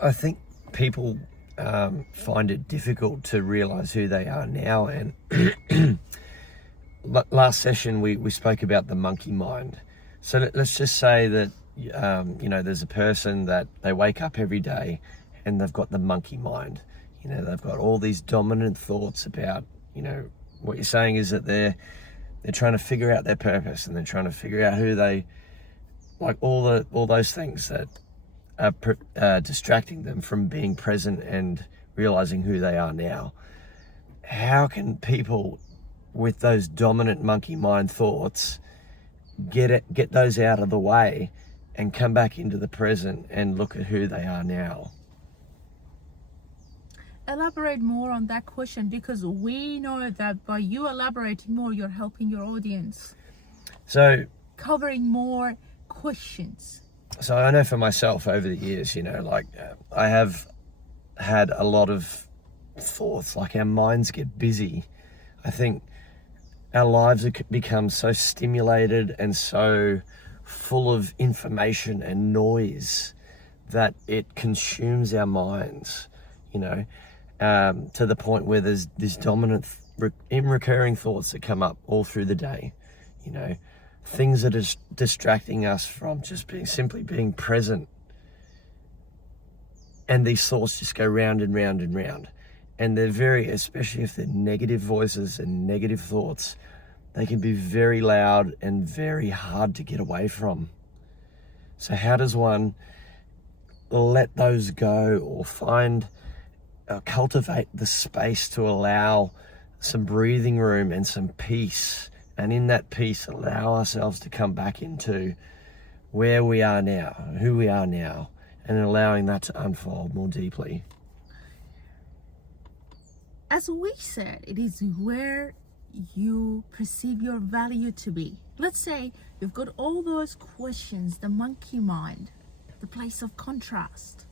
I think people find it difficult to realize who they are now. And last session, we spoke about the monkey mind. So let's just say that, there's a person that they wake up every day and they've got the monkey mind. They've got all these dominant thoughts about, what you're saying is that they're trying to figure out their purpose, and they're trying to figure out who they, like all those things that are distracting them from being present and realizing who they are now. How can people with those dominant monkey mind thoughts get those out of the way and come back into the present and look at who they are now? Elaborate more on that question, because we know that by you elaborating more, you're helping your audience. So covering more questions. So I know for myself over the years, I have had a lot of thoughts, like our minds get busy. I think our lives have become so stimulated and so full of information and noise that it consumes our minds, to the point where there's this dominant recurring thoughts that come up all through the day, things that are distracting us from just simply being present. And these thoughts just go round and round and round. And they're especially if they're negative voices and negative thoughts, they can be very loud and very hard to get away from. So how does one let those go, or cultivate the space to allow some breathing room and some peace, and in that peace allow ourselves to come back into where we are now, who we are now, and allowing that to unfold more deeply? As we said, it is where you perceive your value to be. Let's say you've got all those questions, the monkey mind, the place of contrast.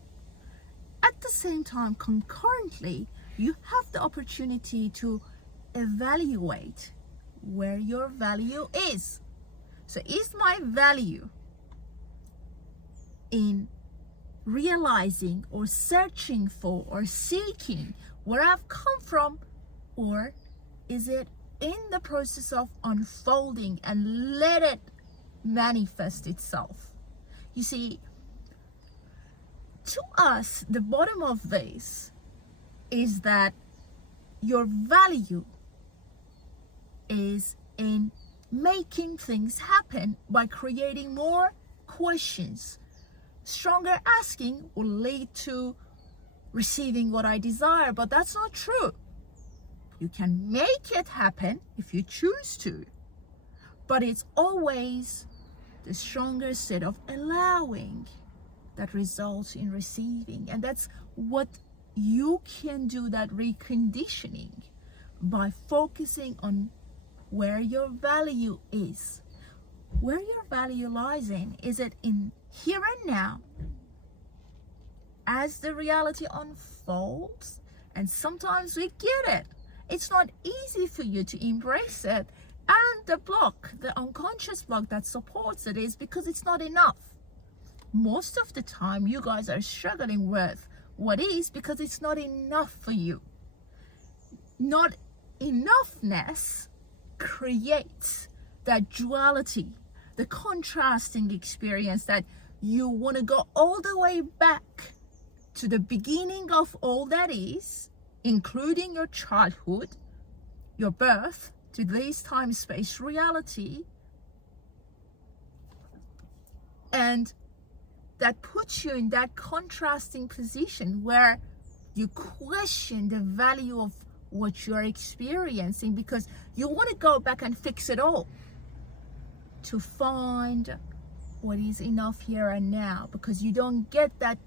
At the same time, concurrently, you have the opportunity to evaluate where your value is. So is my value in realizing or searching for or seeking where I've come from, or is it in the process of unfolding and let it manifest itself? You see, to us, the bottom of this is that your value is in making things happen by creating more questions. Stronger asking will lead to receiving what I desire, but that's not true. You can make it happen if you choose to, but it's always the stronger state of allowing that results in receiving. And that's what you can do, that reconditioning, by focusing on where your value is. Where your value lies in, is it in here and now as the reality unfolds? And sometimes we get it. It's not easy for you to embrace it, and the unconscious block that supports it is because it's not enough. Most of the time you guys are struggling with what is because it's not enough for you. Not enoughness creates that duality, the contrasting experience that you want to go all the way back to the beginning of all that is, including your childhood, your birth, to this time-space reality. And that puts you in that contrasting position where you question the value of what you're experiencing, because you want to go back and fix it all to find what is enough here and now, because you don't get that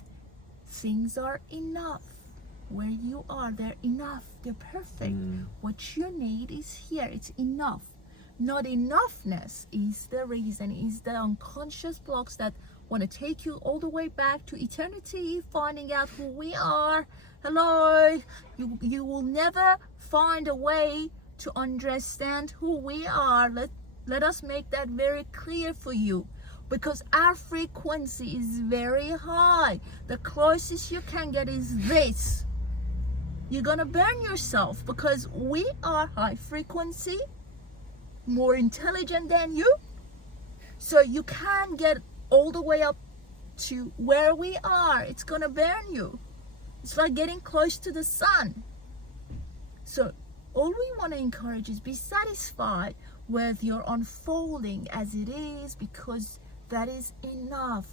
things are enough. Where you are, they're enough, they're perfect. What you need is here, it's enough. Not enoughness is the reason, is the unconscious blocks that want to take you all the way back to eternity, finding out who we are. Hello, you will never find a way to understand who we are. Let us make that very clear for you. because our frequency is very high. The closest you can get is this. You're gonna burn yourself because we are high frequency, more intelligent than you. So you can't get all the way up to where we are. It's gonna burn you. It's like getting close to the sun. So all we want to encourage is be satisfied with your unfolding as it is, because that is enough.